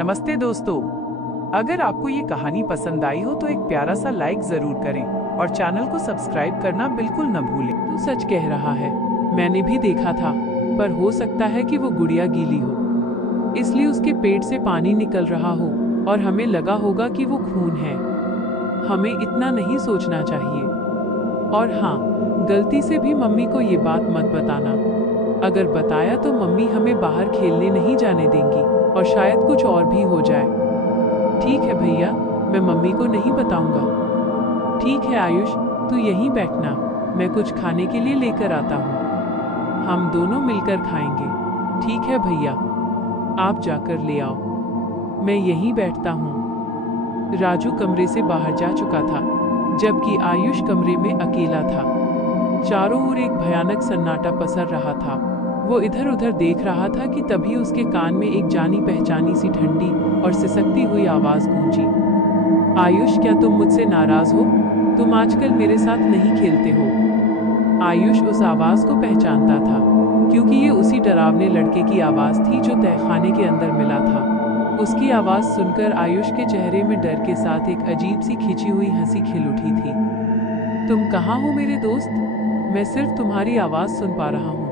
नमस्ते दोस्तों, अगर आपको ये कहानी पसंद आई हो तो एक प्यारा सा लाइक जरूर करें और चैनल को सब्सक्राइब करना बिल्कुल न भूलें। तू सच कह रहा है, मैंने भी देखा था, पर हो सकता है कि वो गुड़िया गीली हो, इसलिए उसके पेट से पानी निकल रहा हो और हमें लगा होगा कि वो खून है। हमें इतना नहीं सोचना चाहिए। और हाँ, गलती से भी मम्मी को ये बात मत बताना। अगर बताया तो मम्मी हमें बाहर खेलने नहीं जाने देंगी और शायद कुछ और भी हो जाए। ठीक है भैया, मैं मम्मी को नहीं बताऊंगा। ठीक है आयुष, तू यहीं बैठना, मैं कुछ खाने के लिए लेकर आता हूँ। हम दोनों मिलकर खाएंगे। ठीक है भैया, आप जाकर ले आओ, मैं यहीं बैठता हूँ। राजू कमरे से बाहर जा चुका था, जबकि आयुष कमरे में अकेला था। चारों ओर एक भयानक सन्नाटा पसर रहा था। वो इधर उधर देख रहा था कि तभी उसके कान में एक जानी पहचानी सी ठंडी और सिसकती हुई आवाज गूंजी। आयुष, क्या तुम मुझसे नाराज हो? तुम आजकल मेरे साथ नहीं खेलते हो। आयुष उस आवाज को पहचानता था, क्योंकि ये उसी डरावने लड़के की आवाज थी जो तहखाने के अंदर मिला था। उसकी आवाज सुनकर आयुष के चेहरे में डर के साथ एक अजीब सी खिंची हुई हंसी खिल उठी थी। तुम कहाँ हो मेरे दोस्त? मैं सिर्फ तुम्हारी आवाज सुन पा रहा हूँ,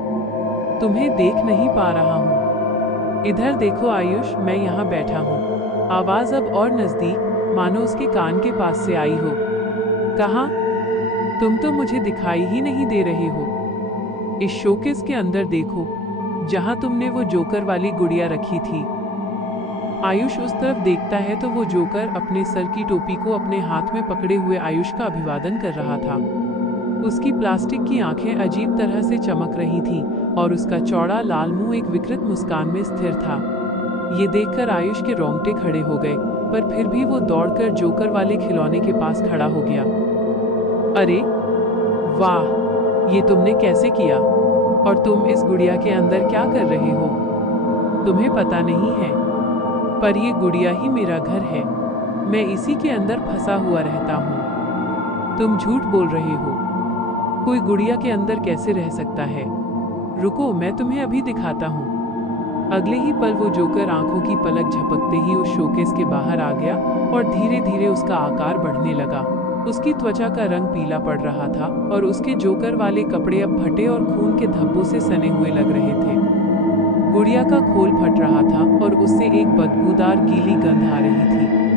तुम्हें देख नहीं पा रहा हूँ। इधर देखो आयुष, मैं यहाँ बैठा हूँ। आवाज अब और नजदीक, मानो उसके कान के पास से आई हो। कहाँ? तुम तो मुझे दिखाई ही नहीं दे रहे हो। इस शोकेस के अंदर देखो, जहाँ तुमने वो जोकर वाली गुड़िया रखी थी। आयुष उस तरफ देखता है तो वो जोकर अपने सर की टोपी को अपने हाथ में पकड़े हुए आयुष का अभिवादन कर रहा था। उसकी प्लास्टिक की आंखें अजीब तरह से चमक रही थीं और उसका चौड़ा लाल मुंह एक विकृत मुस्कान में स्थिर था। ये देखकर आयुष के रोंगटे खड़े हो गए, पर फिर भी वो दौड़कर जोकर वाले खिलौने के पास खड़ा हो गया। अरे वाह, ये तुमने कैसे किया? और तुम इस गुड़िया के अंदर क्या कर रहे हो? तुम्हें पता नहीं है, पर ये गुड़िया ही मेरा घर है। मैं इसी के अंदर फंसा हुआ रहता हूँ। तुम झूठ बोल रहे हो। कोई गुड़िया के अंदर कैसे रह सकता है? रुको, मैं तुम्हें अभी दिखाता हूँ। अगले ही पल वो जोकर आंखों की पलक झपकते ही उस शोकेस के बाहर आ गया और धीरे धीरे उसका आकार बढ़ने लगा। उसकी त्वचा का रंग पीला पड़ रहा था और उसके जोकर वाले कपड़े अब फटे और खून के धब्बों से सने हुए लग रहे थे। गुड़िया का खोल फट रहा था और उससे एक बदबूदार गीली गंध आ रही थी।